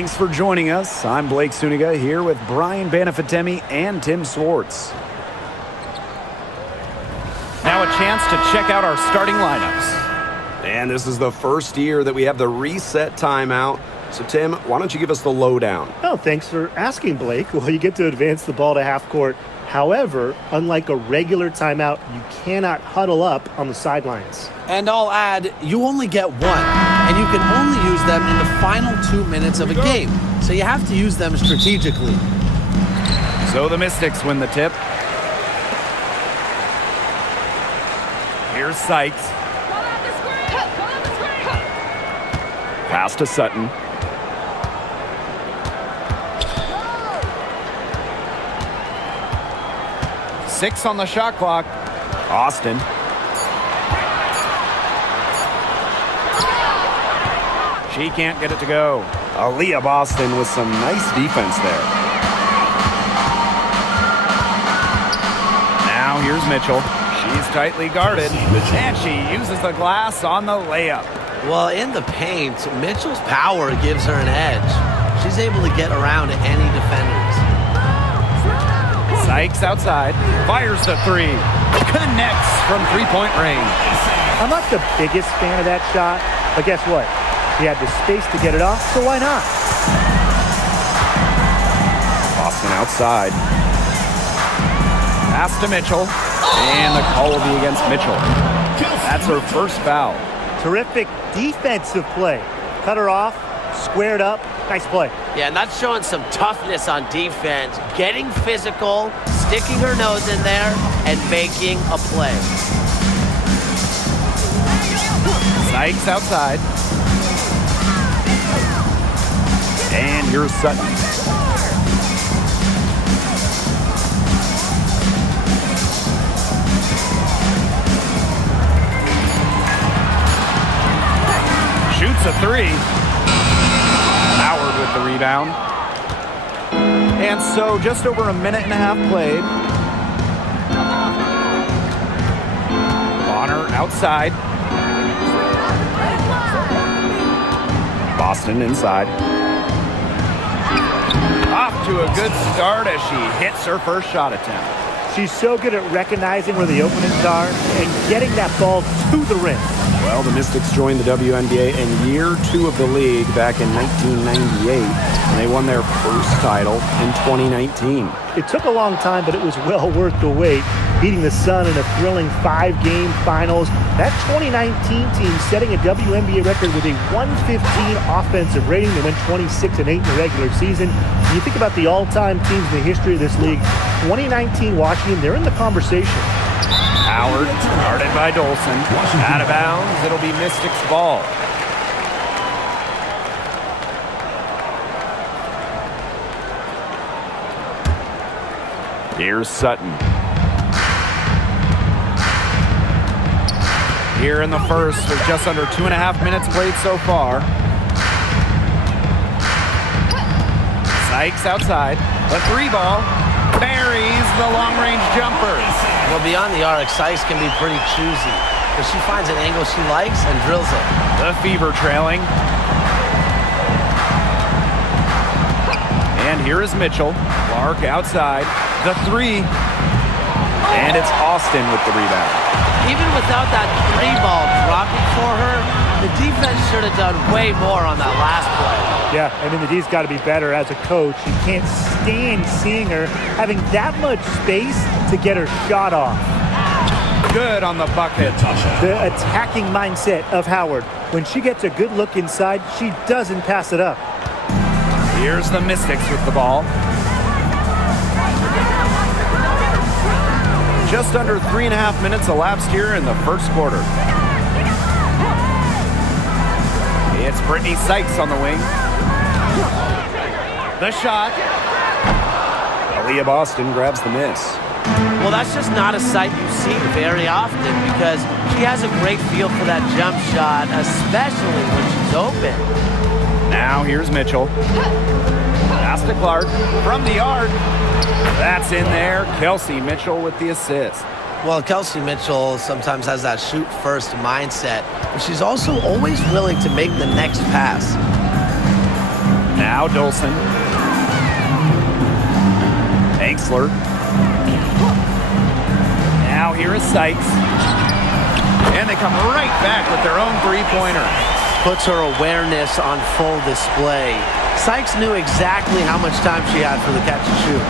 Thanks for joining us. I'm Blake Suniga here with Brian Banafitemi and Tim Swartz. Now a chance to check out our starting lineups. And this is the first year that we have the reset timeout. So, Tim, why don't you give us the lowdown? Oh, thanks for asking, Blake. Well, you get to advance the ball to half court. However, unlike a regular timeout, you cannot huddle up on the sidelines. And I'll add, you only get one, and you can only use them in the final 2 minutes of a game. So you have to use them strategically. So the Mystics win the tip. Here's Sykes. Pass to Sutton. Six on the shot clock. Austin. She can't get it to go. Aaliyah Boston with some nice defense there. Now here's Mitchell. She's tightly guarded, and she uses the glass on the layup. Well, in the paint, Mitchell's power gives her an edge. She's able to get around any defenders. Sykes outside, fires the three, connects from three-point range. I'm not the biggest fan of that shot, but guess what? He had the space to get it off, so why not? Boston outside. Pass to Mitchell, and the call will be against Mitchell. That's her first foul. Terrific defensive play. Cut her off, squared up. Nice play. Yeah, and that's showing some toughness on defense. Getting physical, sticking her nose in there, and making a play. Sykes outside. And here's Sutton. Shoots a three. Howard with the rebound. And so just over a minute and a half played. Bonner outside. Boston inside. Off to a good start as she hits her first shot attempt. She's so good at recognizing where the openings are and getting that ball to the rim. Well, the Mystics joined the WNBA in year 2 of the league back in 1998, and they won their first title in 2019. It took a long time, but it was well worth the wait, beating the Sun in a thrilling 5-game finals. That 2019 team setting a WNBA record with a 115 offensive rating. They went 26-8 in the regular season. When you think about the all-time teams in the history of this league, 2019 Washington, they're in the conversation. Howard, guarded by Dolson. Out of bounds, it'll be Mystics ball. Here's Sutton. Here in the first, with just under 2.5 minutes played so far. Sykes outside. The three ball. Buries the long-range jumper. Well, beyond the arc, Sykes can be pretty choosy, but she finds an angle she likes and drills it. The Fever trailing. And here is Mitchell. Clark outside. The three. And it's Austin with the rebound. Even without that three ball dropping for her, the defense should have done way more on that last play. Yeah, I mean, the D's got to be better as a coach. You can't stand seeing her having that much space to get her shot off. Good on the bucket. The attacking mindset of Howard. When she gets a good look inside, she doesn't pass it up. Here's the Mystics with the ball. Just under 3.5 minutes elapsed here in the first quarter. It's Brittany Sykes on the wing. The shot. Aaliyah Boston grabs the miss. Well, that's just not a sight you see very often because she has a great feel for that jump shot, especially when she's open. Now here's Mitchell. Pass to Clark from the arc. That's in there. Kelsey Mitchell with the assist. Well, Kelsey Mitchell sometimes has that shoot-first mindset, but she's also always willing to make the next pass. Now Dolson. Angsler. Now here is Sykes. And they come right back with their own three-pointer. Puts her awareness on full display. Sykes knew exactly how much time she had for the catch and shoot.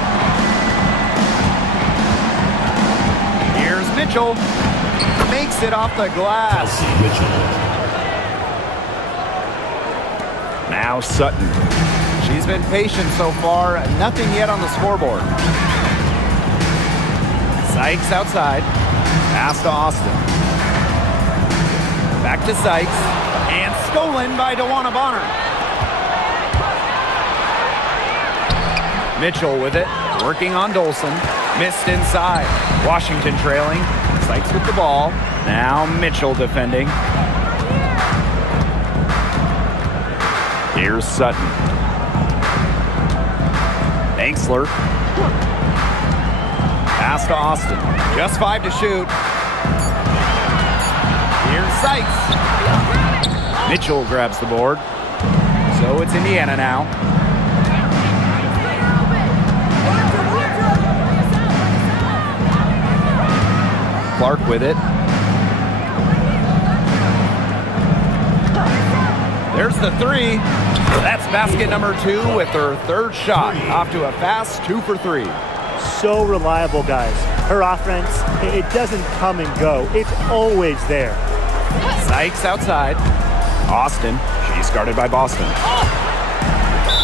Here's Mitchell. Makes it off the glass. Now Sutton. She's been patient so far. Nothing yet on the scoreboard. Sykes outside. Pass to Austin. Back to Sykes. And stolen by DeWanna Bonner. Mitchell with it. Working on Dolson. Missed inside. Washington trailing. Sykes with the ball. Now Mitchell defending. Here's Sutton. Angsler. Pass to Austin. Just 5 to shoot. Here's Sykes. Mitchell grabs the board. So it's Indiana now. Clark with it. There's the three. That's basket number 2 with her third shot. Off to a fast 2 for 3. So reliable, guys. Her offense, it doesn't come and go. It's always there. Sykes outside. Austin. She's guarded by Boston.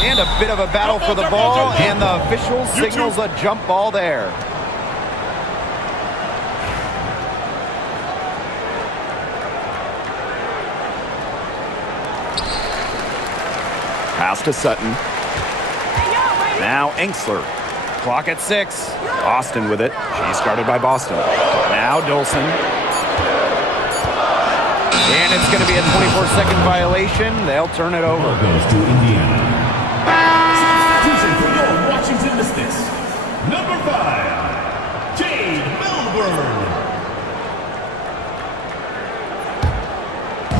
And a bit of a battle for the ball, and the official signals a jump ball there. Pass to Sutton. Now Angsler. Clock at 6. Austin with it. She's guarded by Boston. Now Dolson. And it's going to be a 24-second violation. They'll turn it over. Goes to Indiana. Substitution for your Washington Mystics. Number 5, Jade Melbourne.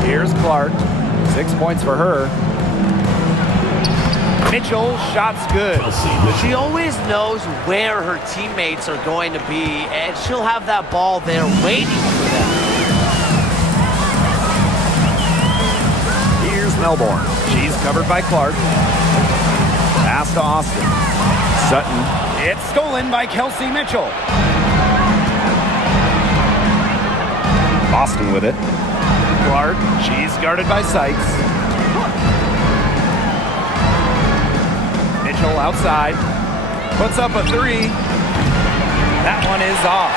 Here's Clark. 6 points for her. Mitchell, shots good. She always knows where her teammates are going to be, and she'll have that ball there waiting for them. Here's Melbourne. She's covered by Clark. Pass to Austin. Sutton. It's stolen by Kelsey Mitchell. Boston with it. Clark. She's guarded by Sykes. Mitchell outside. Puts up a 3. That one is off.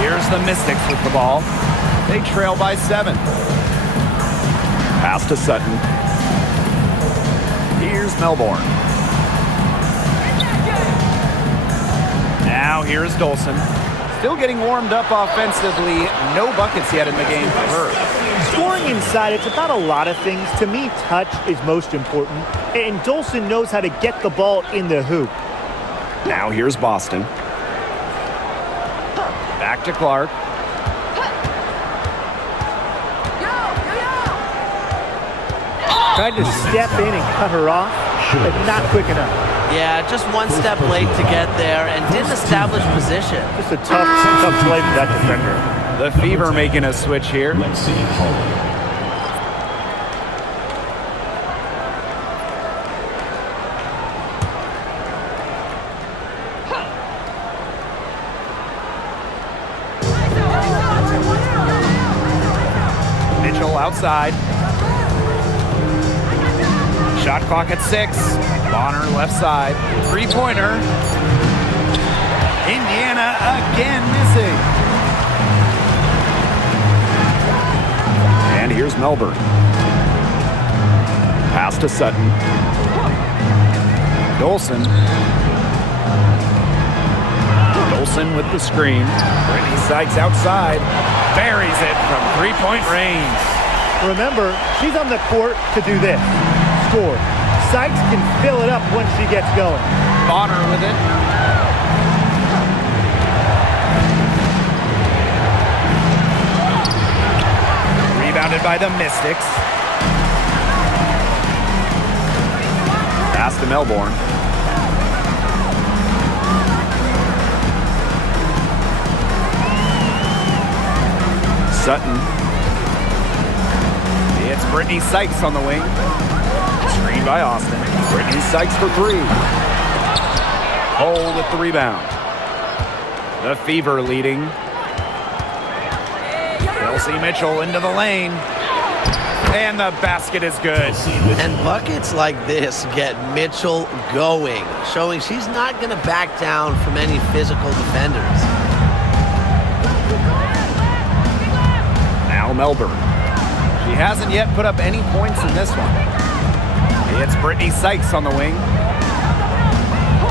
Here's the Mystics with the ball. They trail by 7. Pass to Sutton. Here's Melbourne. Now here's Dolson. Still getting warmed up offensively. No buckets yet in the game for her. Scoring inside, it's about a lot of things. To me, touch is most important. And Dolson knows how to get the ball in the hoop. Now here's Boston. Back to Clark. Tried to step in and cut her off, but not quick enough. Yeah, just one step late to get there and didn't establish position. Just a tough play for that defender. The Fever making a switch here. Let's see home. Mitchell outside. Shot clock at 6. Bonner left side. Three-pointer. Indiana again missing. And here's Melbourne. Pass to Sutton. Dolson. Dolson with the screen. Brittany Sykes outside. Buries it from three-point range. Remember, she's on the court to do this. Score. Sykes can fill it up once she gets going. Bonner with it. Rebounded by the Mystics. Pass to Melbourne. Sutton. It's Brittany Sykes on the wing. Screen by Austin. Brittany Sykes for three. Hole with the rebound. The Fever leading. Kelsey Mitchell into the lane. And the basket is good. And buckets like this get Mitchell going, showing she's not going to back down from any physical defenders. Now Melbourne. She hasn't yet put up any points in this one. It's Brittany Sykes on the wing.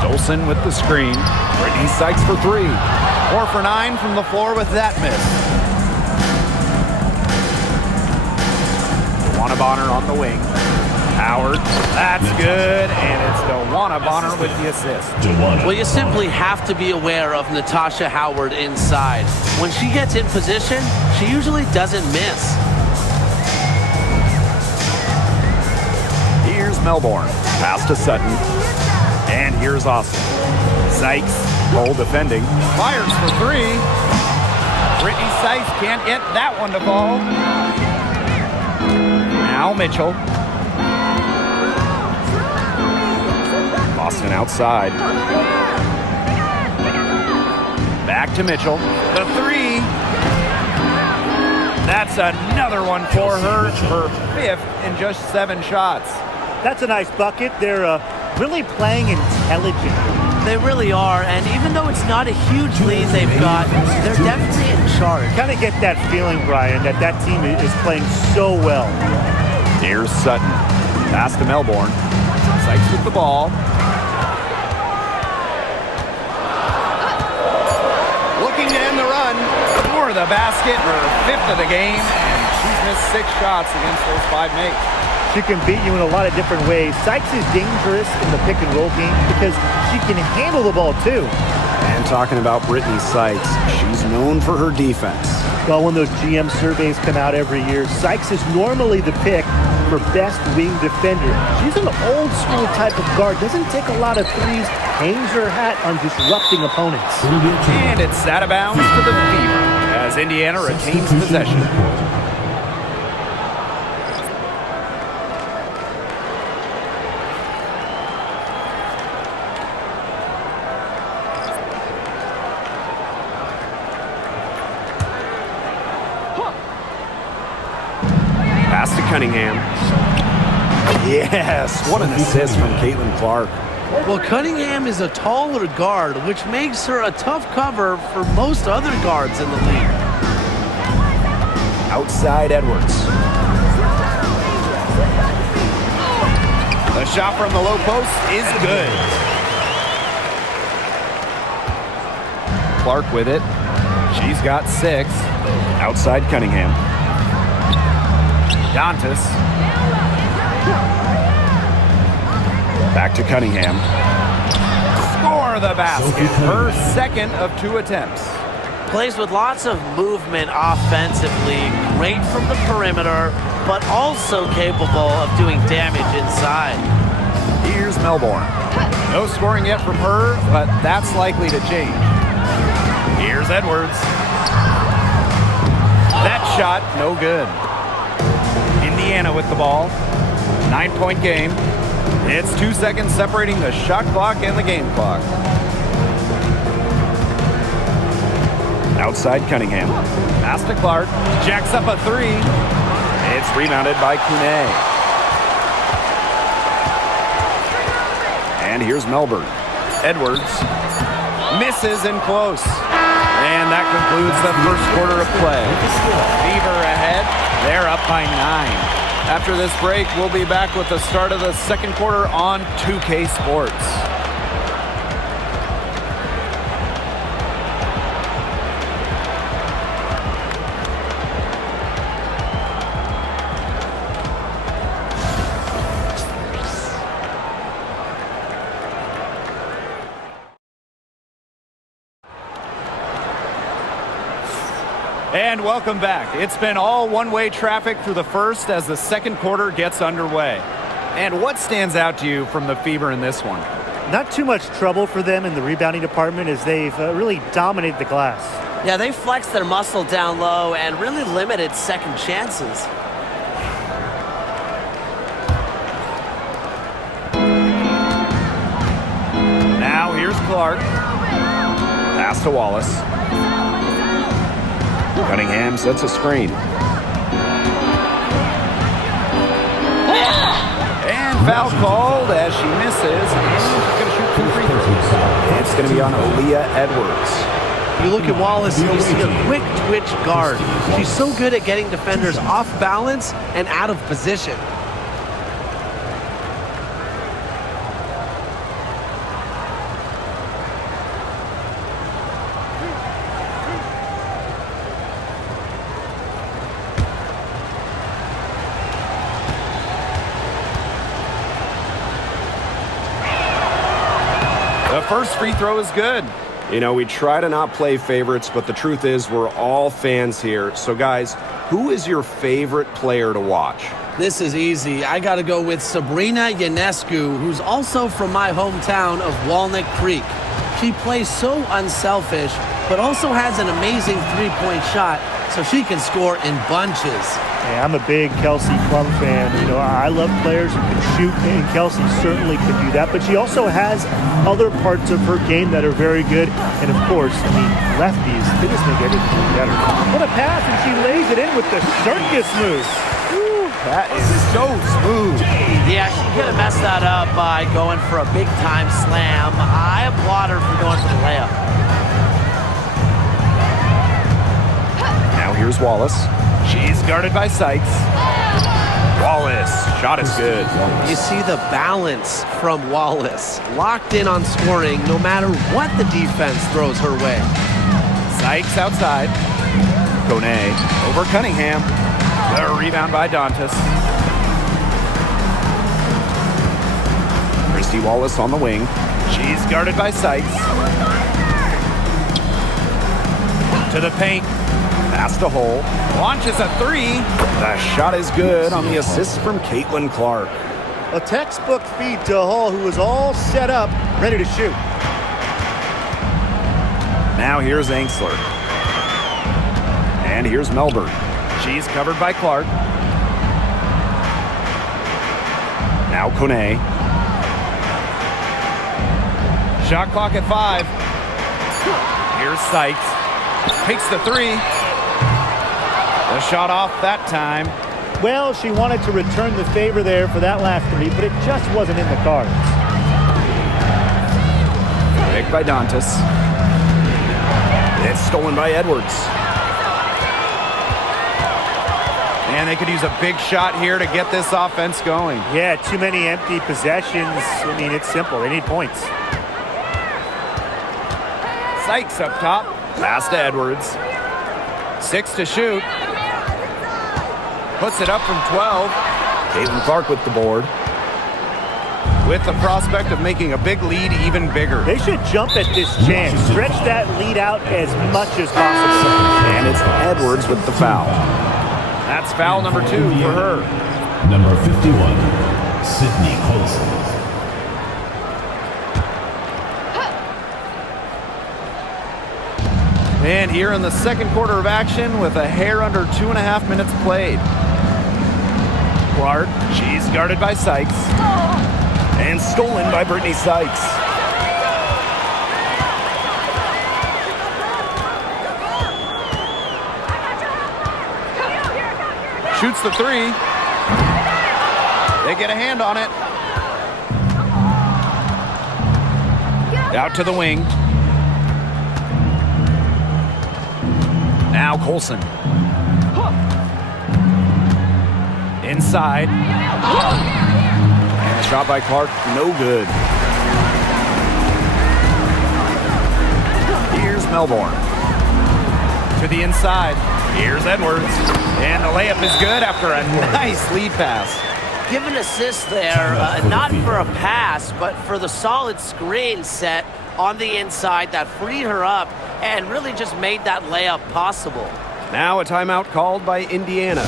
Dolson with the screen. Brittany Sykes for three. 4 for 9 from the floor with that miss. DeWanna Bonner on the wing. Howard. That's good. And it's DeWanna Bonner with the assist. Well, you simply have to be aware of Natasha Howard inside. When she gets in position, she usually doesn't miss. Here's Melbourne. Pass to Sutton. And here's Austin. Sykes, hole defending. Fires for three. Brittany Sykes can't get that one to fall. Now Mitchell. Austin outside. Back to Mitchell. The three. That's another one for her. Her 5th in just 7 shots. That's a nice bucket. They're really playing intelligent. They really are, and even though it's not a huge lead they've got, they're definitely in charge. Kind of get that feeling, Brian, that that team is playing so well. Here's Sutton. Pass to Melbourne. Sykes with the ball. Looking to end the run for the basket. Her 5th of the game, and she's missed 6 shots against those 5 mates. She can beat you in a lot of different ways. Sykes is dangerous in the pick and roll game because she can handle the ball too. And talking about Brittany Sykes, she's known for her defense. Well, when those GM surveys come out every year, Sykes is normally the pick for best wing defender. She's an old school type of guard, doesn't take a lot of threes, hangs her hat on disrupting opponents. And it's out of bounds to the Fever as Indiana retains possession. Pass to Cunningham. Yes, what an assist from Caitlin Clark. Well, Cunningham is a taller guard, which makes her a tough cover for most other guards in the league. Outside Edwards. The shot from the low post is good. Clark with it. She's got 6. Outside Cunningham. Dantas. Back to Cunningham. Score the basket. Her 2nd of 2 attempts. Plays with lots of movement offensively, great from the perimeter, but also capable of doing damage inside. Here's Melbourne. No scoring yet from her, but that's likely to change. Here's Edwards. That shot, no good. Indiana with the ball. 9-point game. It's 2 seconds separating the shot clock and the game clock. Outside Cunningham. Pass to Clark. Jacks up a 3. It's rebounded by Kune. And here's Melbourne. Edwards. Misses and close. And that concludes the first quarter of play. Fever ahead. They're up by 9. After this break, we'll be back with the start of the second quarter on 2K Sports. And welcome back. It's been all one-way traffic through the first as the second quarter gets underway. And what stands out to you from the Fever in this one? Not too much trouble for them in the rebounding department as they've really dominated the glass. Yeah, they flexed their muscle down low and really limited second chances. Now here's Clark. Pass to Wallace. Cunningham sets a screen. And foul called as she misses. And she's going to shoot 2 free throws. And it's going to be on Aaliyah Edwards. You look at Wallace and you see a quick twitch guard. She's so good at getting defenders off balance and out of position. The first free throw is good. You know, we try to not play favorites, but the truth is we're all fans here. So, guys, who is your favorite player to watch? This is easy. I got to go with Sabrina Ionescu, who's also from my hometown of Walnut Creek. She plays so unselfish, but also has an amazing three-point shot, so she can score in bunches. Hey, I'm a big Kelsey Plum fan. You know, I love players who can shoot, and Kelsey certainly can do that. But she also has other parts of her game that are very good. And of course, I mean, lefties, they just make everything better. What a pass, and she lays it in with the circus move. Woo, that is so smooth. Yeah, she could have messed that up by going for a big-time slam. I applaud her for going for the layup. Now here's Wallace. She's guarded by Sykes. Wallace, shot is good. You see the balance from Wallace. Locked in on scoring no matter what the defense throws her way. Sykes outside. Kone over Cunningham. The rebound by Dantas. Christy Wallace on the wing. She's guarded by Sykes. To the paint. Pass to Hole. Launches a 3. The shot is good on the assist from Caitlin Clark. A textbook feed to Hall, who was all set up, ready to shoot. Now here's Angsler. And here's Melbourne. She's covered by Clark. Now Kone. Shot clock at 5. Here's Sykes. Takes the 3. The shot off that time. Well, she wanted to return the favor there for that last 3, but it just wasn't in the cards. Picked by Dantas. It's stolen by Edwards. And they could use a big shot here to get this offense going. Yeah, too many empty possessions. I mean, it's simple. They need points. Sykes up top. Pass to Edwards. 6 to shoot. Puts it up from 12. Caitlin Clark with the board. With the prospect of making a big lead even bigger. They should jump at this chance. Stretch that lead out as much as possible. And it's Edwards with the foul. That's foul number 2 for her. Number 51, Sydney Colson. And here in the second quarter of action with a hair under 2.5 minutes played. Clark, she's guarded by Sykes. And stolen by Brittany Sykes. Shoots the 3. They get a hand on it. Out to the wing. Now Colson. Inside. And a shot by Clark, no good. Here's Melbourne. To the inside. Here's Edwards. And the layup is good after a nice lead pass. Give an assist there, not for a pass, but for the solid screen set on the inside that freed her up and really just made that layup possible. Now a timeout called by Indiana.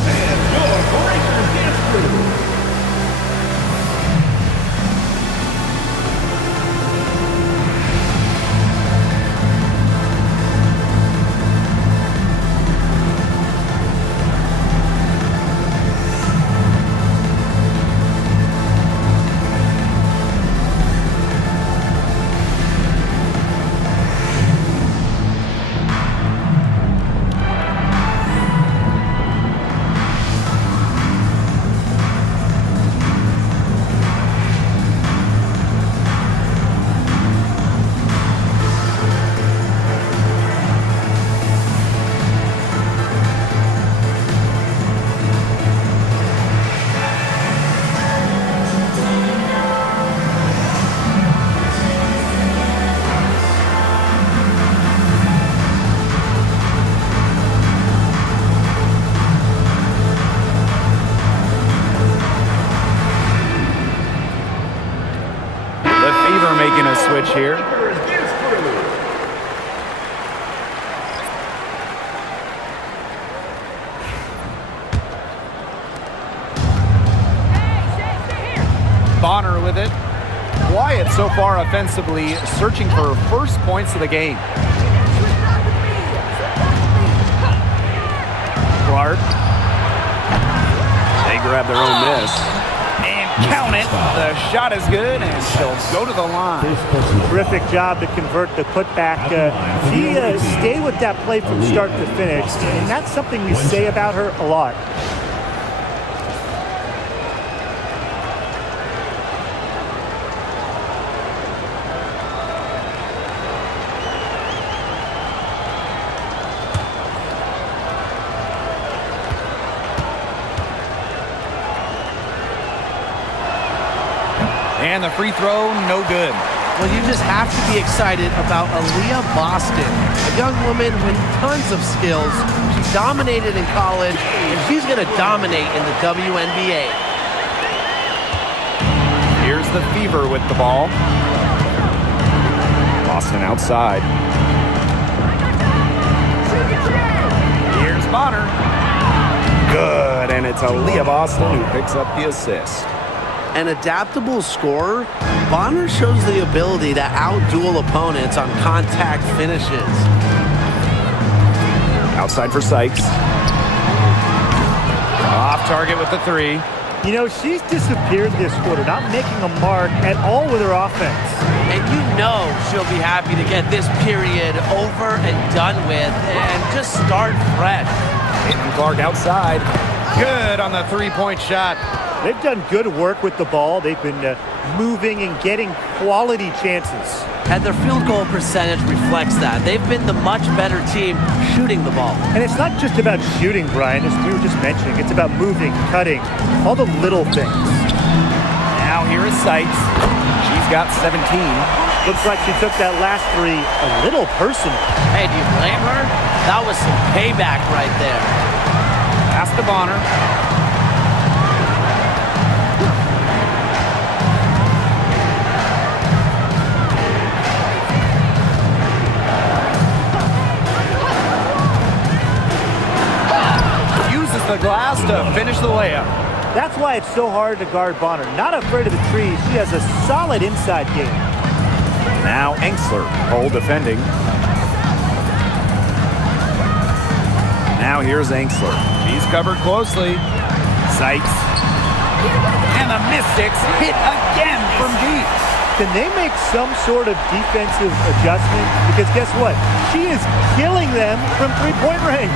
here. Bonner with it. Wyatt so far offensively searching for first points of the game. Clark. They grab their own miss. And count it. The shot is good, and she'll go to the line. Terrific job to convert the putback. She stayed with that play from start to finish, and that's something we say about her a lot. And the free throw, no good. Well, you just have to be excited about Aaliyah Boston, a young woman with tons of skills. She dominated in college, and she's going to dominate in the WNBA. Here's the Fever with the ball. Boston outside. Here's Bonner. Good, and it's Aaliyah Boston who picks up the assist. An adaptable scorer, Bonner shows the ability to outduel opponents on contact finishes. Outside for Sykes. Off target with the three. You know, she's disappeared this quarter, not making a mark at all with her offense. And you know she'll be happy to get this period over and done with and just start fresh. Caitlin Clark outside. Good on the three-point shot. They've done good work with the ball. They've been moving and getting quality chances. And their field goal percentage reflects that. They've been the much better team shooting the ball. And it's not just about shooting, Brian, as we were just mentioning. It's about moving, cutting, all the little things. Now here is Sykes. She's got 17. Looks like she took that last three a little personal. Hey, do you blame her? That was some payback right there. Pass to Bonner. The glass to finish the layup. That's why it's so hard to guard Bonner. Not afraid of the trees. She has a solid inside game. Now Engsler, Cole defending. Now here's Engsler. She's covered closely. Sykes. And the Mystics hit again from deep. Can they make some sort of defensive adjustment? Because guess what? She is killing them from three-point range.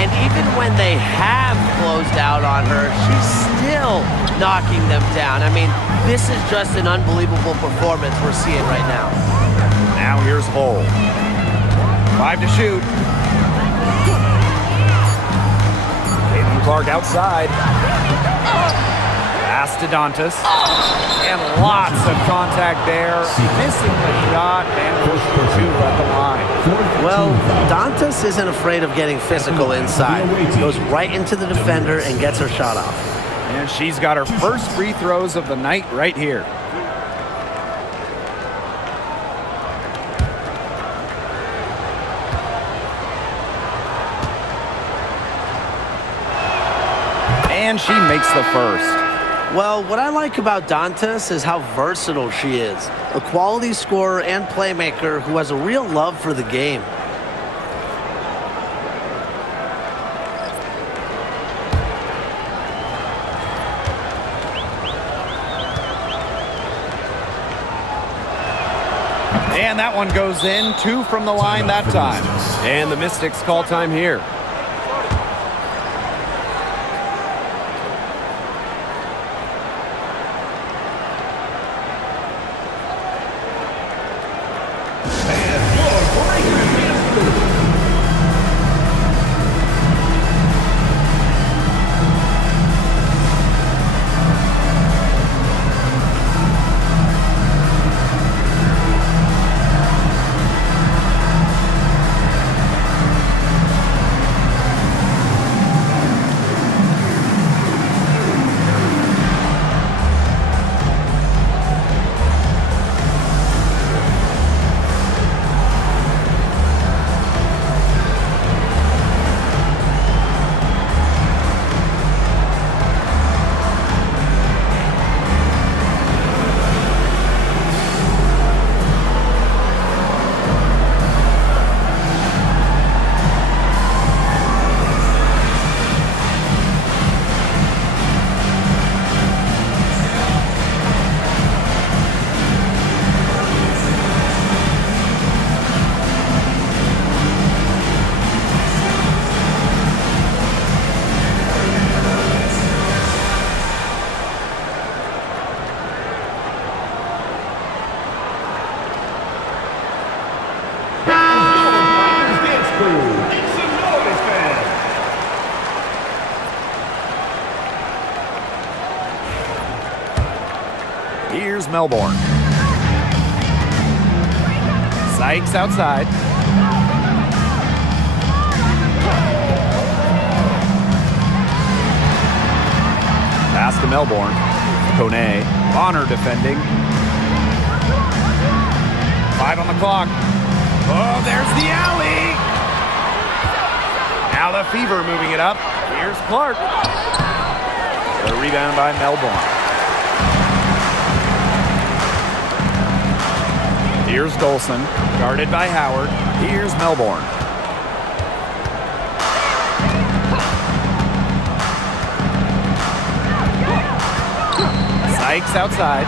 And even when they have closed out on her, she's still knocking them down. I mean, this is just an unbelievable performance we're seeing right now. Now here's Hull. 5 to shoot. Caitlin Clark outside. Pass to Dantas. And lots of contact there. Missing the shot and shoot at the line. Well, Dantas isn't afraid of getting physical inside. Goes right into the defender and gets her shot off. And she's got her first free throws of the night right here. And she makes the first. Well, what I like about Dantas is how versatile she is. A quality scorer and playmaker who has a real love for the game. And that one goes in. 2 from the line that time. And the Mystics call time here. Melbourne. Sykes outside. Pass to Melbourne. Kone. Bonner defending. 5 on the clock. Oh, there's the alley. Now the Fever moving it up. Here's Clark. The rebound by Melbourne. Here's Dolson, guarded by Howard. Here's Melbourne. Sykes outside.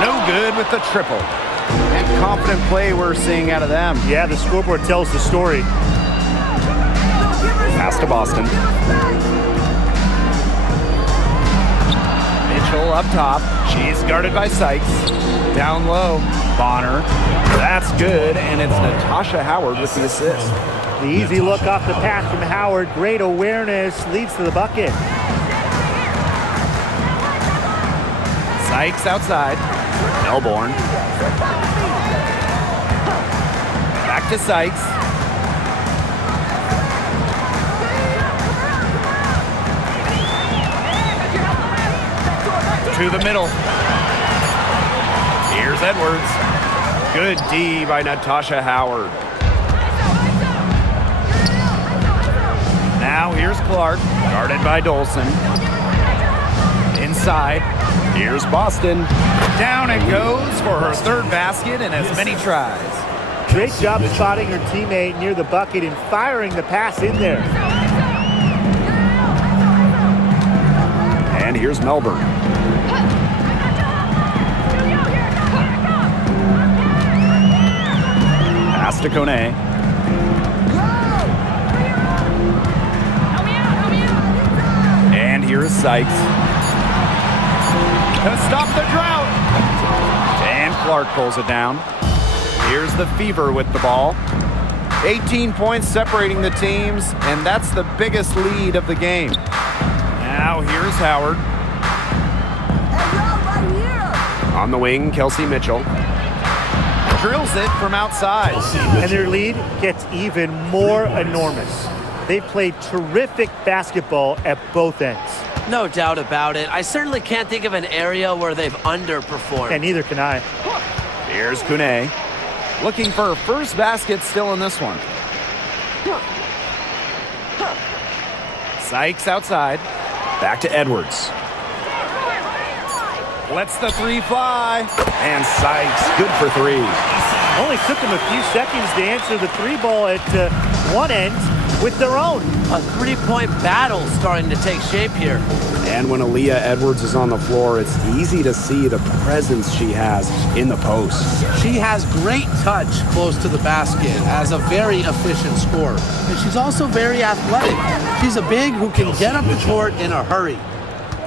No good with the triple. And confident play we're seeing out of them. Yeah, the scoreboard tells the story. Pass to Boston. Mitchell up top. She's guarded by Sykes. Down low. Bonner. That's good, and it's Natasha Howard with the assist. The easy look off the pass from Howard. Great awareness. Leads to the bucket. Sykes outside. Melbourne. Back to Sykes. To the middle. Here's Edwards. Good D by Natasha Howard. Now here's Clark, guarded by Dolson. Inside. Here's Boston. Down it goes for her third basket in as many tries. Great job spotting her teammate near the bucket and firing the pass in there. And here's Melbourne. Pass to Kone. And here's Sykes. To stop the drought. And Clark pulls it down. Here's the Fever with the ball. 18 points separating the teams, and that's the biggest lead of the game. Now here's Howard. On the wing, Kelsey Mitchell. Drills it from outside. And their lead gets even more enormous. They've played terrific basketball at both ends. No doubt about it. I certainly can't think of an area where they've underperformed. And neither can I. Here's Kune. Looking for her first basket still in this one. Sykes outside. Back to Edwards. Lets the three fly. And Sykes, good for 3. Only took them a few seconds to answer the 3 ball at one end with their own. A 3-point battle starting to take shape here. And when Aaliyah Edwards is on the floor, it's easy to see the presence she has in the post. She has great touch close to the basket as a very efficient scorer. And she's also very athletic. She's a big who can get up the court in a hurry.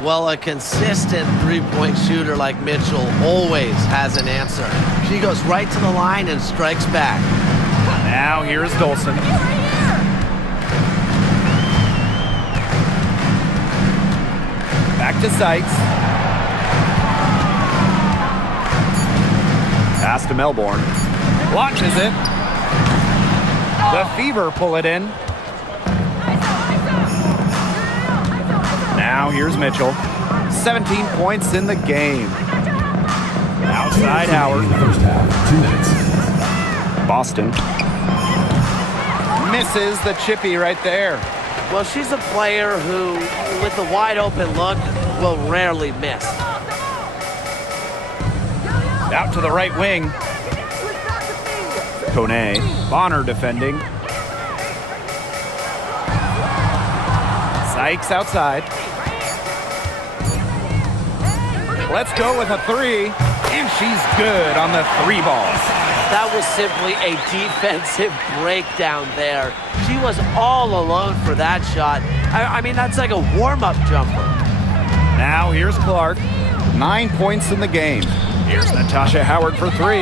Well, a consistent 3-point shooter like Mitchell always has an answer. She goes right to the line and strikes back. Now here's Dolson. Back to Sykes. Pass to Melbourne. Launches it. The Fever pull it in. Now here's Mitchell. 17 points in the game. Outside Howard. First half, 2 minutes. Boston. Misses the chippy right there. Well, she's a player who, with a wide open look, will rarely miss. Out to the right wing. Kone. Bonner defending. Sykes outside. Let's go with a 3. And she's good on the 3 ball. That was simply a defensive breakdown there. She was all alone for that shot. I mean, that's like a warm-up jumper. Now here's Clark. 9 points in the game. Here's Natasha Howard for 3.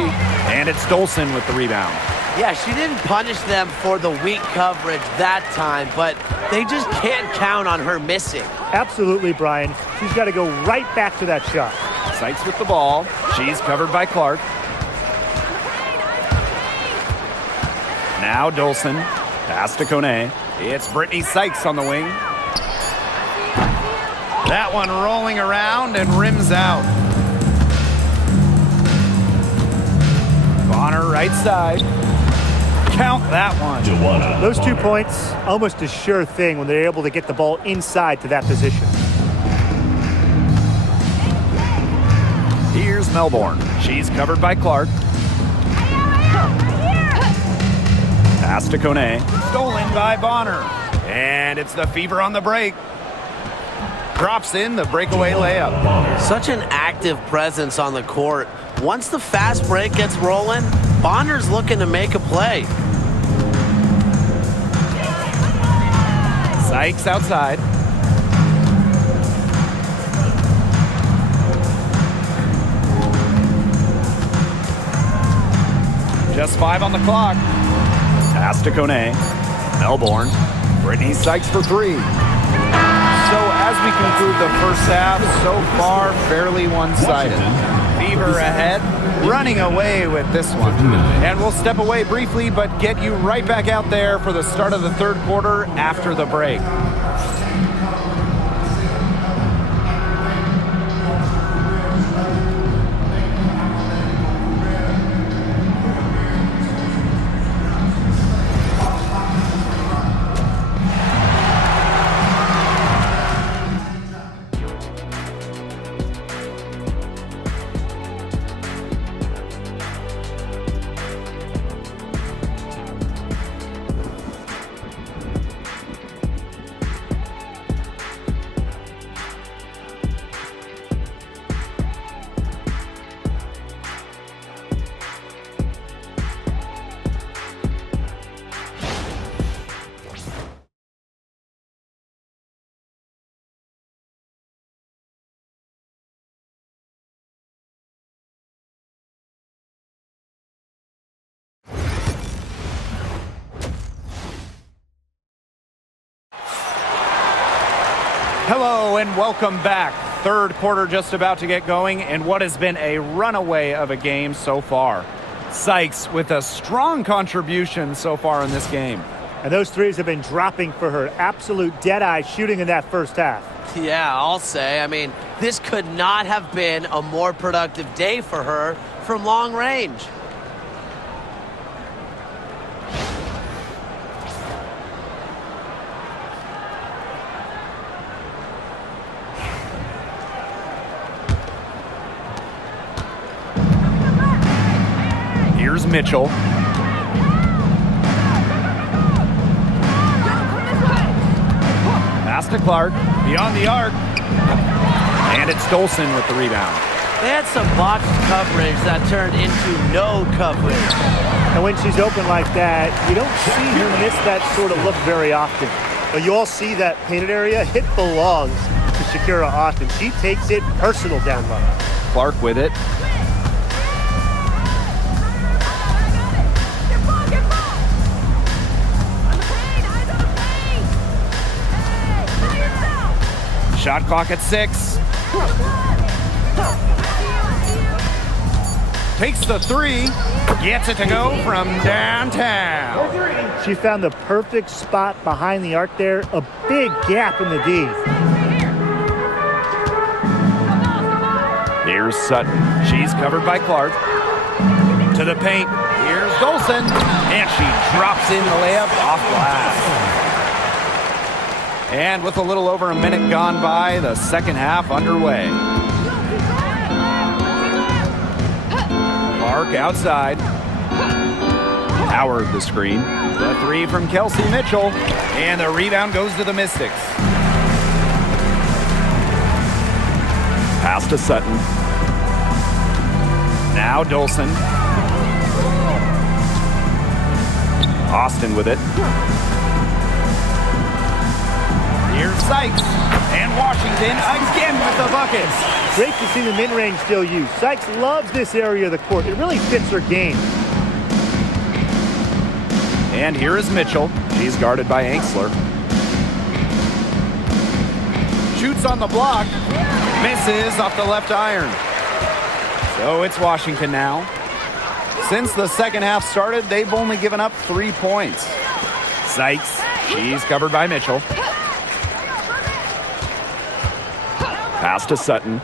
And it's Dolson with the rebound. Yeah, she didn't punish them for the weak coverage that time, but they just can't count on her missing. Absolutely, Brian. She's got to go right back to that shot. Sykes with the ball. She's covered by Clark. Now Dolson. Pass to Kone. It's Brittany Sykes on the wing. That one rolling around and rims out. Bonner right side. Count that one. Those 2 points, almost a sure thing when they're able to get the ball inside to that position. Here's Melbourne. She's covered by Clark. Pass to Kone. Stolen by Bonner. And it's the Fever on the break. Drops in the breakaway layup. Such an active presence on the court. Once the fast break gets rolling, Bonner's looking to make a play. Sykes outside. Just 5 on the clock. Pass to Kone. Melbourne. Brittany Sykes for 3. So as we conclude the first half, so far fairly one-sided. Fever ahead, running away with this one. And we'll step away briefly, but get you right back out there for the start of the third quarter after the break. Hello and welcome back. Third quarter just about to get going and what has been a runaway of a game so far. Sykes with a strong contribution so far in this game. And those threes have been dropping for her. Absolute dead-eye shooting in that first half. Yeah, I'll say. I mean, this could not have been a more productive day for her from long range. Here's Mitchell. Pass to Clark. Beyond the arc. And it's Dolson with the rebound. They had some box coverage that turned into no coverage. And when she's open like that, you don't see her miss that sort of look very often. But you all see that painted area. It belongs to Shakira Austin. She takes it personal down low. Clark with it. Shot clock at 6. Takes the 3. Gets it to go from downtown. She found the perfect spot behind the arc there. A big gap in the D. Here's Sutton. She's covered by Clark. To the paint. Here's Dolson. And she drops in the layup off glass. And with a little over a minute gone by, the second half underway. Clark outside. Howard the screen. The 3 from Kelsey Mitchell. And the rebound goes to the Mystics. Pass to Sutton. Now Dolson. Austin with it. Here's Sykes, and Washington again with the buckets. Great to see the mid-range still used. Sykes loves this area of the court. It really fits her game. And here is Mitchell. She's guarded by Anxler. Shoots on the block. Misses off the left iron. So it's Washington now. Since the second half started, they've only given up 3 points. Sykes, she's covered by Mitchell. Pass to Sutton.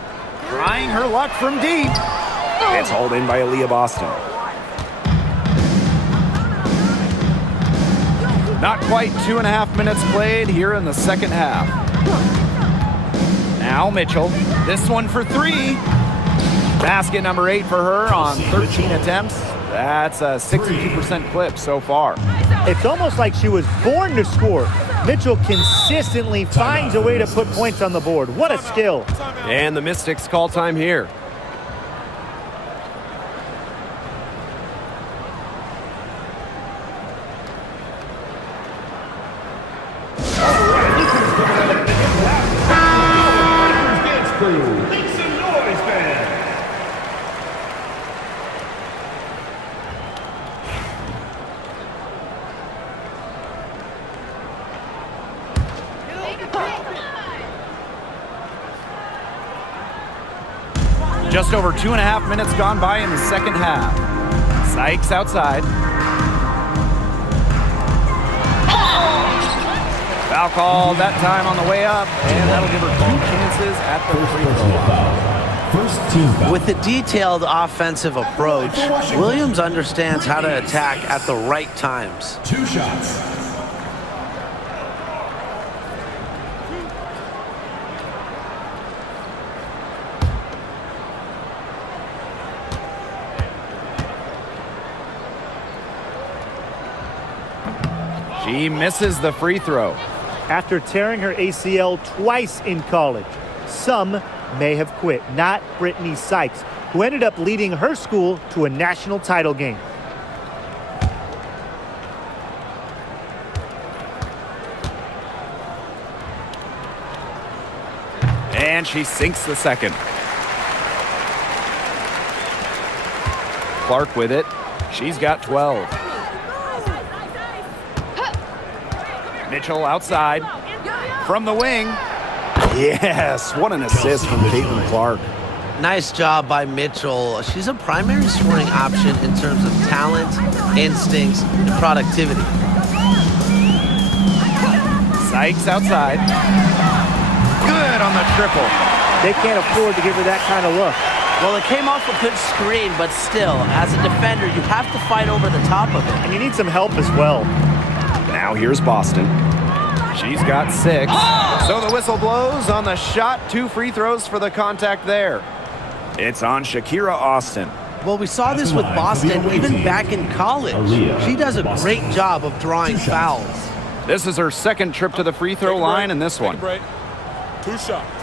Trying her luck from deep. It's hauled in by Aaliyah Boston. Not quite 2.5 minutes played here in the second half. Now Mitchell, this one for 3. Basket number 8 for her on 13 attempts. That's a 62% clip so far. It's almost like she was born to score. Mitchell consistently finds a way to put points on the board. What a skill. And the Mystics call time here. Just over 2.5 minutes gone by in the second half. Sykes outside. Foul call that time on the way up, and that'll give her 2 chances at the free throw line. First team foul. With the detailed offensive approach, Williams understands how to attack at the right times. 2 shots. She misses the free throw. After tearing her ACL twice in college, some may have quit. Not Brittany Sykes, who ended up leading her school to a national title game. And she sinks the second. Clark with it. She's got 12. Mitchell outside. From the wing. Yes, what an assist from Caitlin Clark. Nice job by Mitchell. She's a primary scoring option in terms of talent, instincts, and productivity. Sykes outside. Good on the triple. They can't afford to give her that kind of look. Well, it came off a good screen, but still, as a defender, you have to fight over the top of it. And you need some help as well. Now here's Boston. She's got 6. So the whistle blows on the shot. 2 free throws for the contact there. It's on Shakira Austin. Well, we saw this with Boston even back in college. She does a great job of drawing fouls. This is her second trip to the free throw line in this one. 2 shots.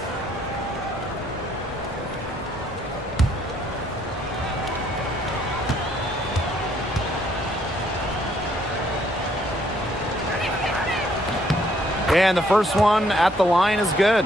And the first one at the line is good.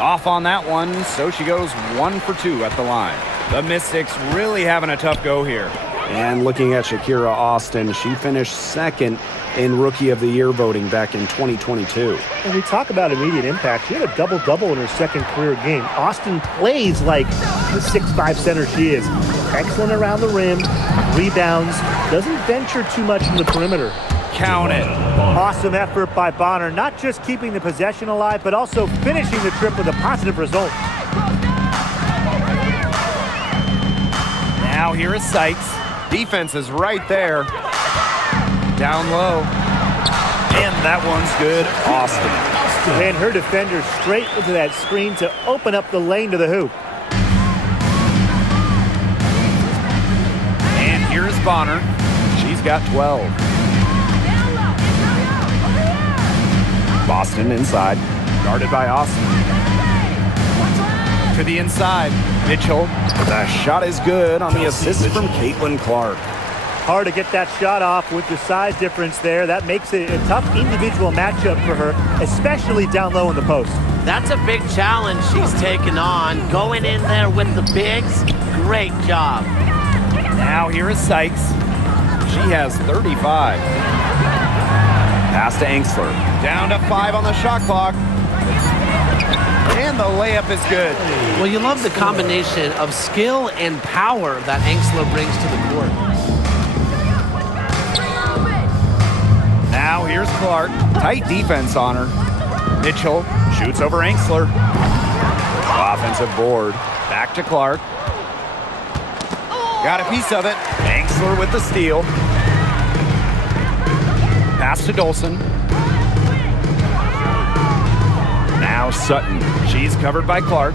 Off on that one, so she goes 1 for 2 at the line. The Mystics really having a tough go here. And looking at Shakira Austin, she finished second in Rookie of the Year voting back in 2022. And we talk about immediate impact. She had a double-double in her second career game. Austin plays like the 6'5" center she is. Excellent around the rim, rebounds, doesn't venture too much from the perimeter. Count it. Awesome effort by Bonner, not just keeping the possession alive, but also finishing the trip with a positive result. Now here is Sykes. Defense is right there. Down low. And that one's good. Austin. And her defender straight into that screen to open up the lane to the hoop. And here's Bonner. She's got 12. Boston inside, Guarded by Austin. To the inside. Mitchell. the shot is good on the assist from Caitlin Clark. Hard to get that shot off with the size difference there. That makes it a tough individual matchup for her, especially down low in the post. That's a big challenge she's taken on. Going in there with the bigs, great job. Now here is Sykes. She has 35. Pass to Angsler. Down to 5 on the shot clock. And the layup is good. Well, you love the combination of skill and power that Angsler brings to the court. Now here's Clark. Tight defense on her. Mitchell shoots over Angsler. Offensive board. Back to Clark. Got a piece of it. Angsler with the steal. Pass to Dolson. Now Sutton. She's covered by Clark.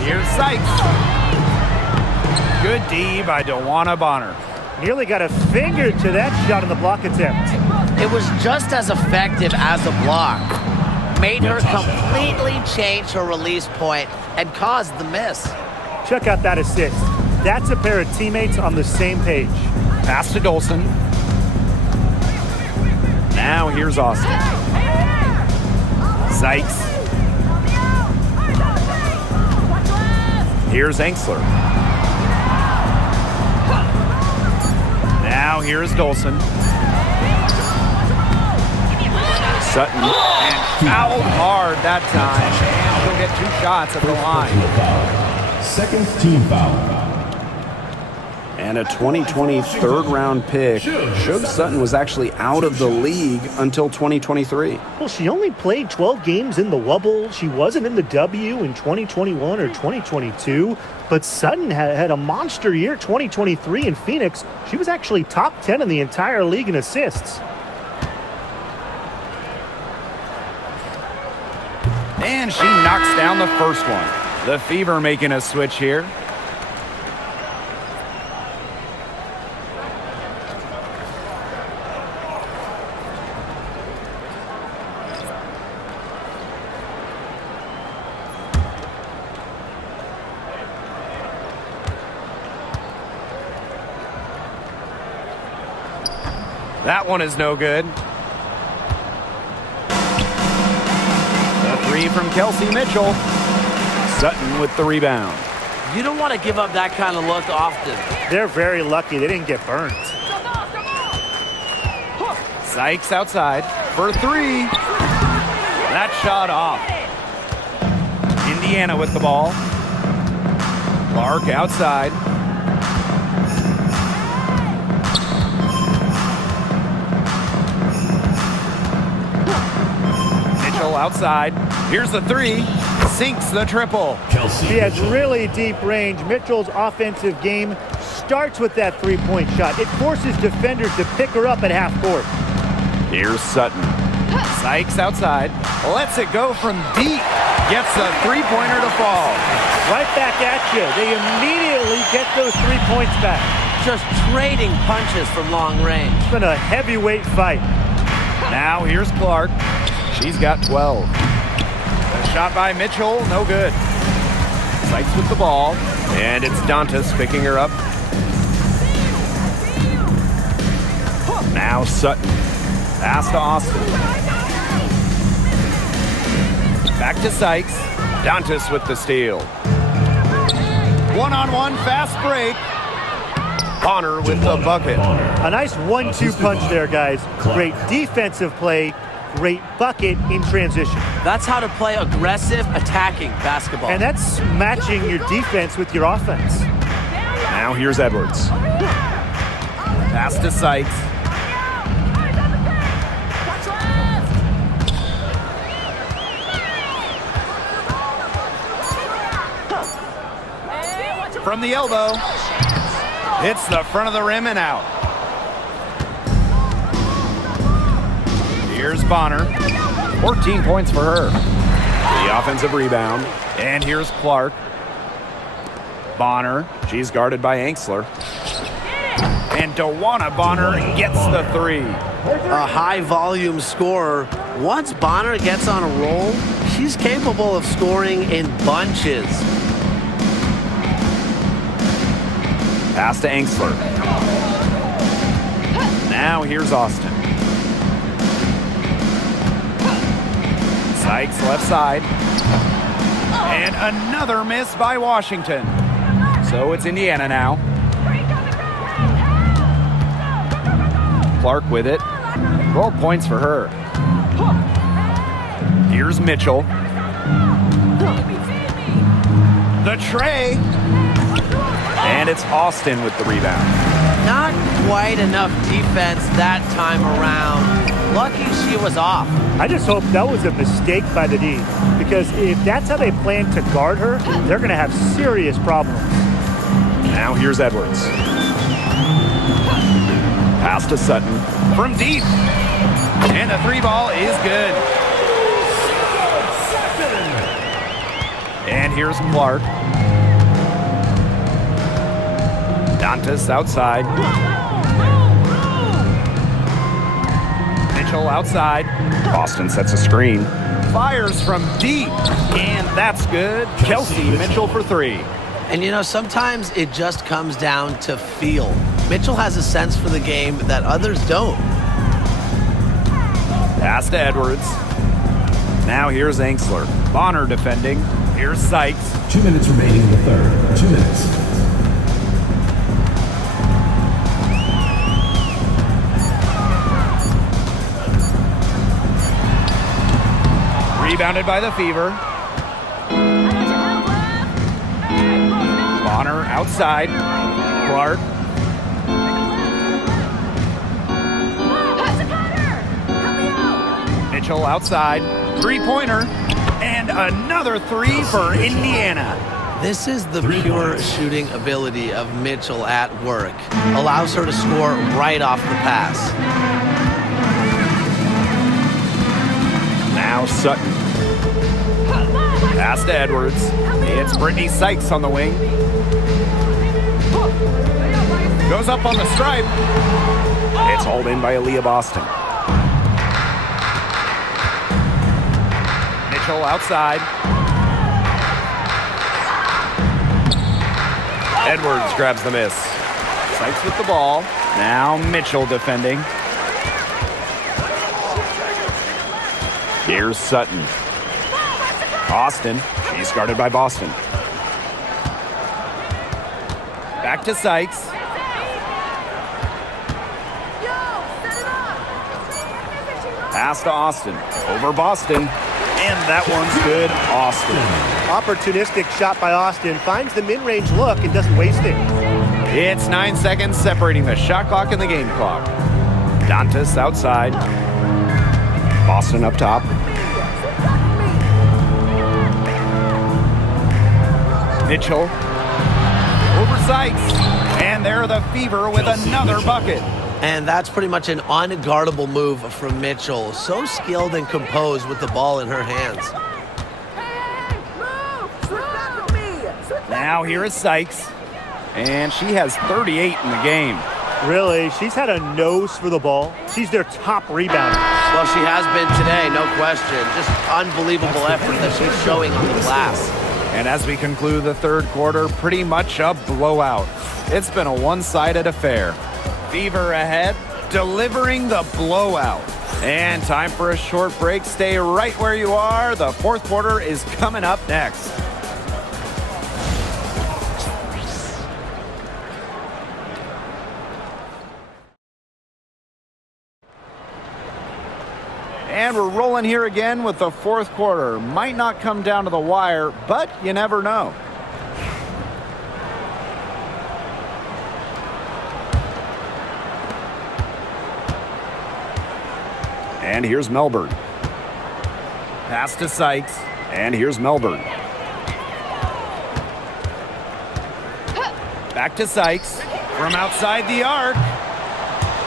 Here's Sykes. Good D by DeWanna Bonner. Nearly got a finger to that shot on the block attempt. It was just as effective as a block. Made her completely change her release point and caused the miss. Check out that assist. That's a pair of teammates on the same page. Pass to Dolson. Now here's Austin. Sykes. Here's Angsler. Now here's Dolson. Sutton. And fouled hard that time. And she'll get 2 shots at the line. Second team foul. And a 2020 third-round pick. Shug Sutton was actually out of the league until 2023. Well, she only played 12 games in the Wubble. She wasn't in the W in 2021 or 2022. But Sutton had a monster year 2023 in Phoenix. She was actually top 10 in the entire league in assists. And she knocks down the first one. The Fever making a switch here. That one is no good. The 3 from Kelsey Mitchell. Sutton with the rebound. You don't want to give up that kind of look often. They're very lucky they didn't get burnt. Sykes outside for 3. That shot off. Indiana with the ball. Clark outside. Mitchell outside. Here's the 3. Sinks the triple. He has really deep range. Mitchell's offensive game starts with that three-point shot. It forces defenders to pick her up at half court. Here's Sutton. Sykes outside. Lets it go from deep. Gets the three-pointer to fall. Right back at you. They immediately get those 3 points back. Just trading punches from long range. It's been a heavyweight fight. Now here's Clark. She's got 12. The shot by Mitchell, no good. Sykes with the ball. And it's Dantas picking her up. Now Sutton. Pass to Austin. Back to Sykes. Dantas with the steal. One-on-one fast break. Bonner with the bucket. A nice 1-2 punch there, guys. Great defensive play. Great bucket in transition. That's how to play aggressive, attacking basketball. And that's matching your defense with your offense. Now here's Edwards. Pass to Sykes. From the elbow. Hits the front of the rim and out. Here's Bonner. 14 points for her. The offensive rebound. And here's Clark. Bonner. She's guarded by Angsler. And DeWanna Bonner gets the 3. A high-volume scorer. Once Bonner gets on a roll, she's capable of scoring in bunches. Pass to Angsler. Now here's Austin. Sykes left side. And another miss by Washington. So it's Indiana now. Clark with it. 12 points for her. Here's Mitchell. The tray. And it's Austin with the rebound. Not quite enough defense that time around. Lucky she was off. I just hope that was a mistake by the D, because if that's how they plan to guard her, they're going to have serious problems. Now here's Edwards. Pass to Sutton. From deep. And the three ball is good. And here's Clark. Dantas outside. Mitchell outside. Boston sets a screen. Fires from deep. And that's good. Kelsey Mitchell for three. And you know, sometimes it just comes down to feel. Mitchell has a sense for the game that others don't. Pass to Edwards. Now here's Angsler. Bonner defending. Here's Sykes. 2 minutes remaining in the third. 2 minutes. Rebounded by the Fever. Bonner outside. Clark. Mitchell outside. Three-pointer. And another three for Indiana. This is the pure shooting ability of Mitchell at work. Allows her to score right off the pass. Now Sutton. Pass to Edwards. It's Brittany Sykes on the wing. Goes up on the stripe. It's hauled in by Aaliyah Boston. Mitchell outside. Edwards grabs the miss. Sykes with the ball. Now Mitchell defending. Here's Sutton. Austin. She's guarded by Boston. Back to Sykes. Pass to Austin. Over Boston. And that one's good. Austin. Opportunistic shot by Austin. Finds the mid-range look and doesn't waste it. It's 9 seconds separating the shot clock and the game clock. Dantas outside. Boston up top. Mitchell. Over Sykes. And there the Fever with another bucket. And that's pretty much an unguardable move from Mitchell. So skilled and composed with the ball in her hands. Now here is Sykes. And she has 38 in the game. Really, she's had a nose for the ball. She's their top rebounder. Well, she has been today, no question. Just unbelievable effort that she's showing on the glass. And as we conclude the third quarter, pretty much a blowout. It's been a one-sided affair. Fever ahead, delivering the blowout. And time for a short break. Stay right where you are. The fourth quarter is coming up next. And we're rolling here again with the fourth quarter. Might not come down to the wire, but you never know. And here's Melbourne. Pass to Sykes. And here's Melbourne. Back to Sykes. From outside the arc.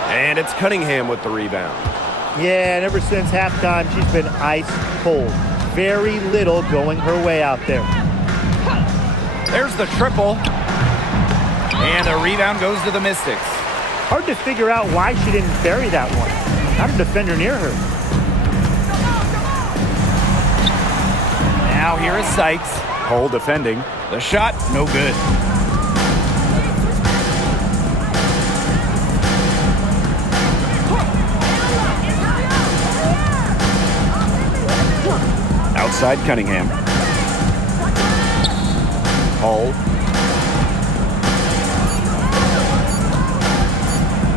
And it's Cunningham with the rebound. Yeah, and ever since halftime, she's been ice cold. Very little going her way out there. There's the triple. And the rebound goes to the Mystics. Hard to figure out why she didn't bury that one. Not a defender near her. Now here is Sykes. Cole defending. The shot, no good. Outside Cunningham. Hull.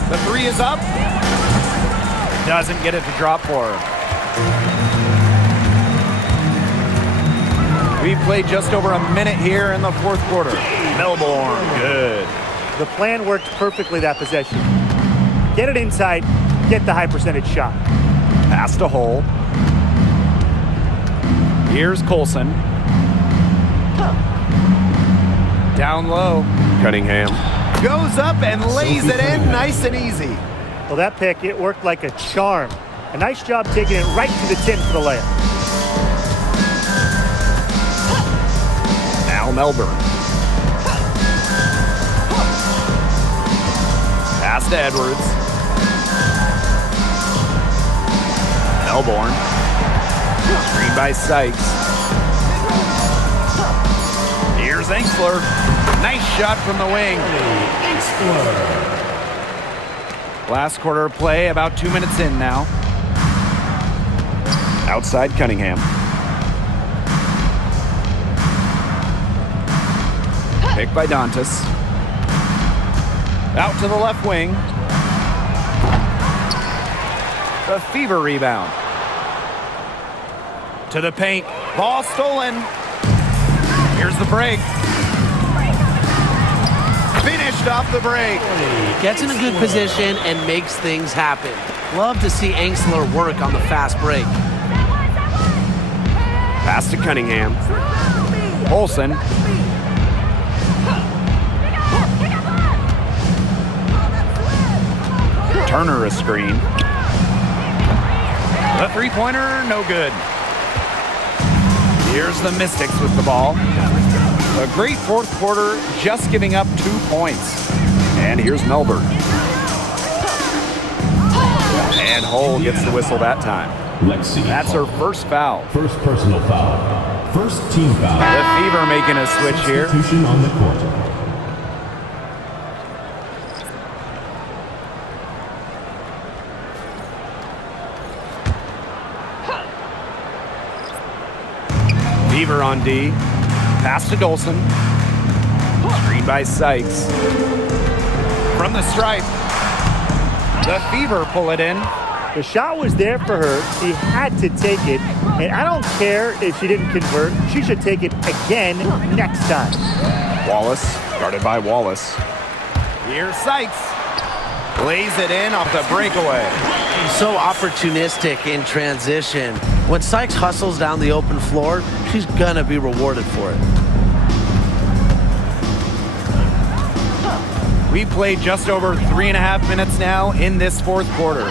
The three is up. Doesn't get it to drop for her. We played just over a minute here in the fourth quarter. Melbourne, good. The plan worked perfectly that possession. Get it inside, get the high percentage shot. Pass to Hull. Here's Colson. Down low. Cunningham. Goes up and lays it in nice and easy. Well, that pick, it worked like a charm. A nice job taking it right to the 10 for the layup. Now Melbourne. Pass to Edwards. Melbourne. Screen by Sykes. Here's Engsler. Nice shot from the wing. Last quarter of play, about 2 minutes in now. Outside Cunningham. Picked by Dantas. Out to the left wing. The Fever rebound. To the paint. Ball stolen. Here's the break. Finished off the break. Gets in a good position and makes things happen. Love to see Engsler work on the fast break. Pass to Cunningham. Olsen. Turner a screen. The three-pointer, no good. Here's the Mystics with the ball. A great fourth quarter, just giving up 2 points. And here's Melbourne. And Hull gets the whistle that time. Lexi. That's her first foul. First personal foul. First team foul. The Fever making a switch here. Substitution on the court. Fever on D. Pass to Dolson. Screen by Sykes. From the stripe. The Fever pull it in. The shot was there for her. She had to take it. And I don't care if she didn't convert. She should take it again next time. Wallace. Guarded by Wallace. Here's Sykes. Lays it in off the breakaway. So opportunistic in transition. When Sykes hustles down the open floor, she's gonna be rewarded for it. We played just over 3.5 minutes now in this fourth quarter.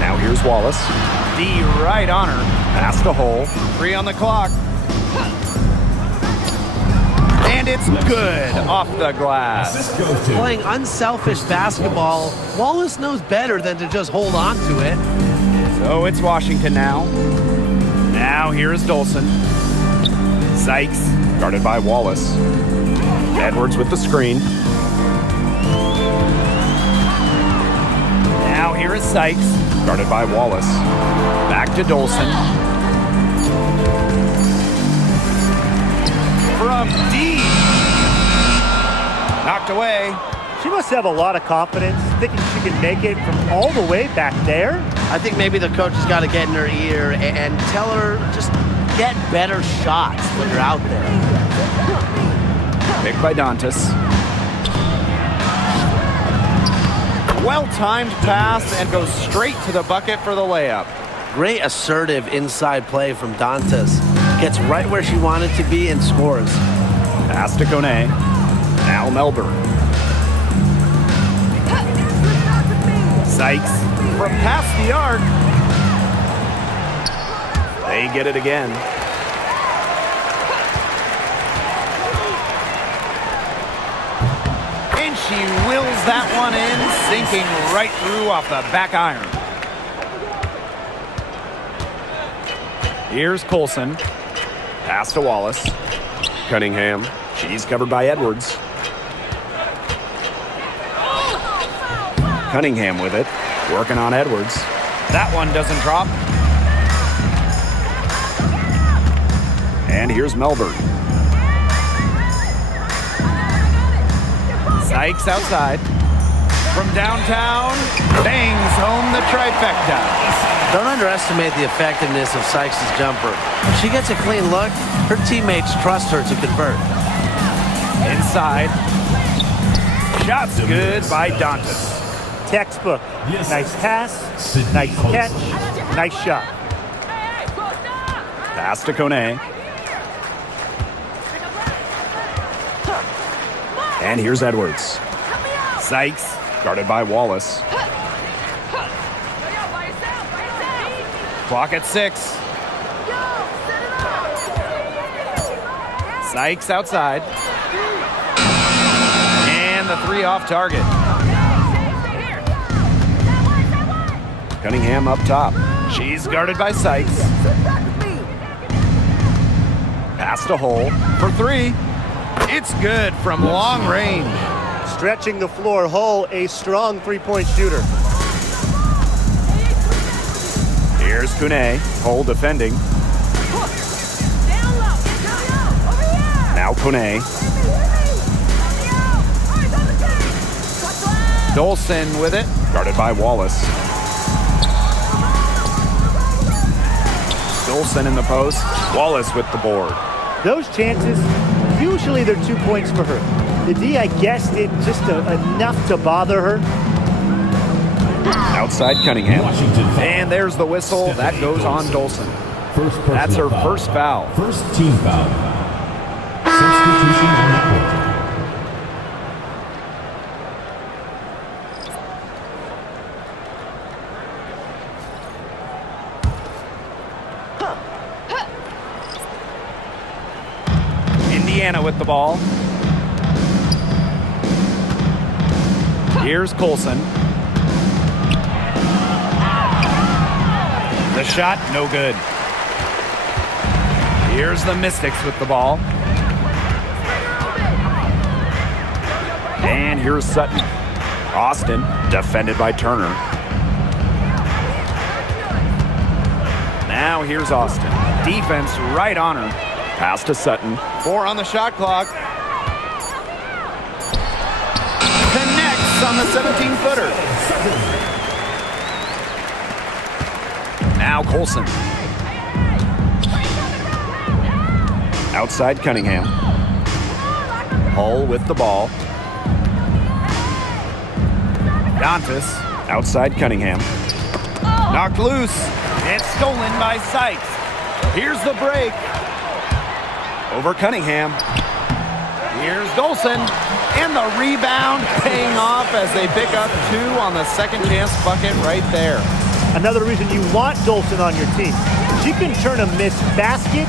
Now here's Wallace. D right on her. Pass to Hull. 3 on the clock. And it's good off the glass. This goes to Playing unselfish basketball, Wallace knows better than to just hold on to it. So it's Washington now. Now here's Dolson. Sykes. Guarded by Wallace. Edwards with the screen. Now here is Sykes. Guarded by Wallace. Back to Dolson. From D. Knocked away. She must have a lot of confidence, thinking she can make it from all the way back there. I think maybe the coach has got to get in her ear and tell her just get better shots when you're out there. Picked by Dantas. Well-timed pass and goes straight to the bucket for the layup. Great assertive inside play from Dantas. Gets right where she wanted to be and scores. Pass to Kone. Now Melbourne. Sykes from past the arc. They get it again. And she wills that one in, sinking right through off the back iron. Here's Colson. Pass to Wallace. Cunningham. She's covered by Edwards. Cunningham with it. Working on Edwards. That one doesn't drop. And here's Melbourne. Sykes outside. From downtown, bangs home the trifecta. Don't underestimate the effectiveness of Sykes' jumper. If she gets a clean look, her teammates trust her to convert. Inside. Shots good by Dantas. Textbook. Nice pass, nice catch, nice shot. Pass to Kone. And here's Edwards. Sykes. Guarded by Wallace. Clock at 6. Sykes outside. And the 3 off target. Cunningham up top. She's guarded by Sykes. Pass to Hull. For 3. It's good from long range. Stretching the floor, Hull, a strong three-point shooter. Here's Kune. Hull defending. Now Kone. Dolson with it. Guarded by Wallace. Dolson in the post. Wallace with the board. Those chances, usually they're 2 points for her. The D, I guess, did just enough to bother her. Outside Cunningham. Washington foul. And there's the whistle. That goes on Dolson. That's her first foul. First team foul. Substitution on the court. Indiana with the ball. Here's Colson. The shot, no good. Here's the Mystics with the ball. And here's Sutton. Austin, defended by Turner. Now here's Austin. Defense right on her. Pass to Sutton. 4 on the shot clock. Connects on the 17-footer. Now Colson. Outside Cunningham. Hull with the ball. Dantas. Outside Cunningham. Knocked loose. It's stolen by Sykes. Here's the break. Over Cunningham. Here's Dolson. And the rebound paying off as they pick up 2 on the second chance bucket right there. Another reason you want Dolson on your team. She can turn a missed basket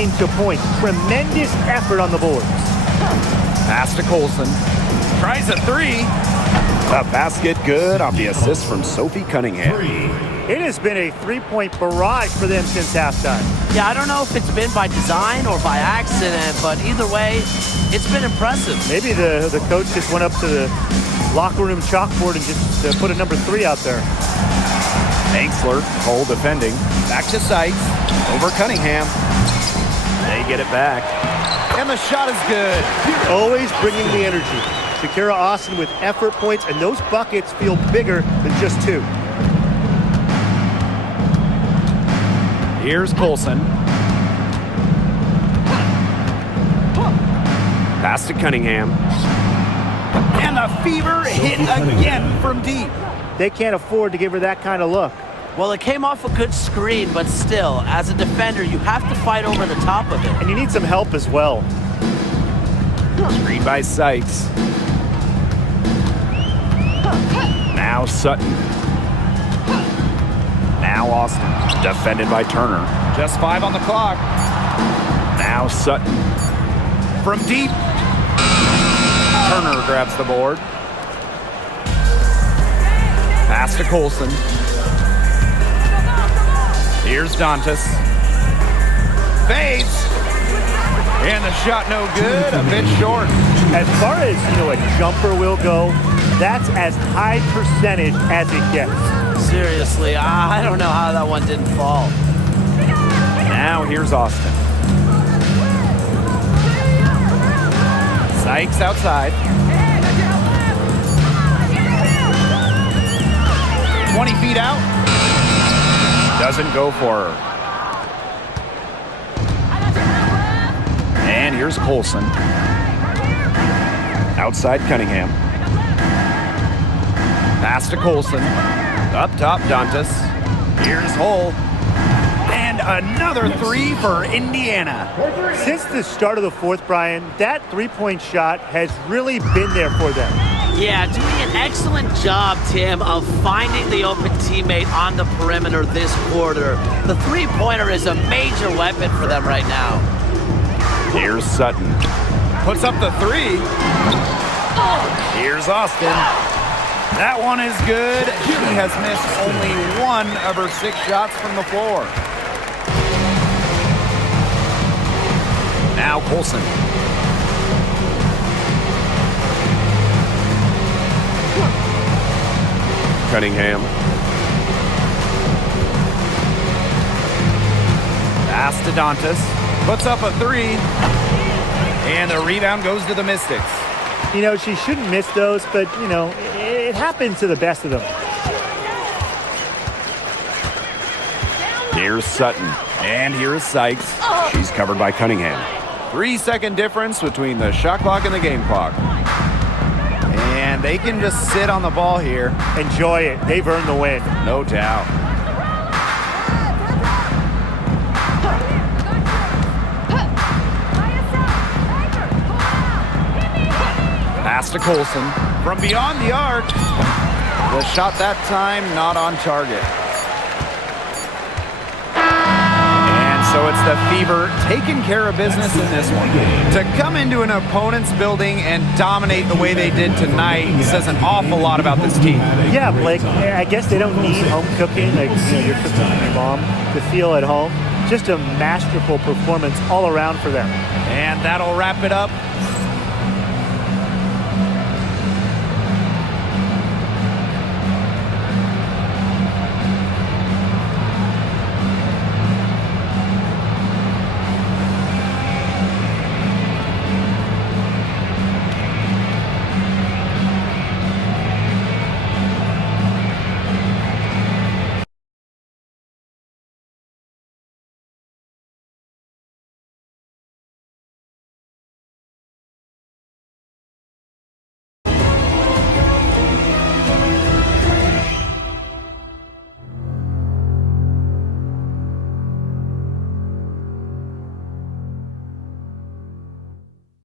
into points. Tremendous effort on the boards. Pass to Colson. Tries a 3. A basket good on the assist from Sophie Cunningham. It has been a three-point barrage for them since halftime. Yeah, I don't know if it's been by design or by accident, but either way, it's been impressive. Maybe the coach just went up to the locker room chalkboard and just put a number 3 out there. Banksler, Hull defending. Back to Sykes. Over Cunningham. They get it back. And the shot is good. Always bringing the energy. Shakira Austin with effort points, and those buckets feel bigger than just 2. Here's Colson. Pass to Cunningham. And the fever hit again from deep. They can't afford to give her that kind of look. Well, it came off a good screen, but still, as a defender, you have to fight over the top of it. And you need some help as well. Screen by Sykes. Now Sutton. Now Austin. Defended by Turner. Just 5 on the clock. Now Sutton. From deep. Turner grabs the board. Pass to Colson. Here's Dantas. Fades. And the shot no good, a bit short. As far as, a jumper will go, that's as high percentage as it gets. Seriously, I don't know how that one didn't fall. Now here's Austin. Sykes outside. 20 feet out. Doesn't go for her. And here's Colson. Outside Cunningham. Pass to Colson. Up top, Dantas. Here's Hull. And another three for Indiana. Since the start of the fourth, Brian, that three-point shot has really been there for them. Yeah, doing an excellent job, Tim, of finding the open teammate on the perimeter this quarter. The three-pointer is a major weapon for them right now. Here's Sutton. Puts up the three. Here's Austin. That one is good. She has missed only one of her 6 shots from the floor. Now Colson. Cunningham. Pass to Dantas. Puts up a three. And the rebound goes to the Mystics. You know, she shouldn't miss those, but, you know, it happens to the best of them. Here's Sutton. And here's Sykes. She's covered by Cunningham. 3-second difference between the shot clock and the game clock. And they can just sit on the ball here. Enjoy it. They've earned the win. No doubt. Pass to Colson. From beyond the arc. The shot that time not on target. So it's the Fever taking care of business in this one. To come into an opponent's building and dominate the way they did tonight says an awful lot about this team. Yeah, Blake, I guess they don't need home cooking, like, you know, you're cooking for your mom, to feel at home. Just a masterful performance all around for them. And that'll wrap it up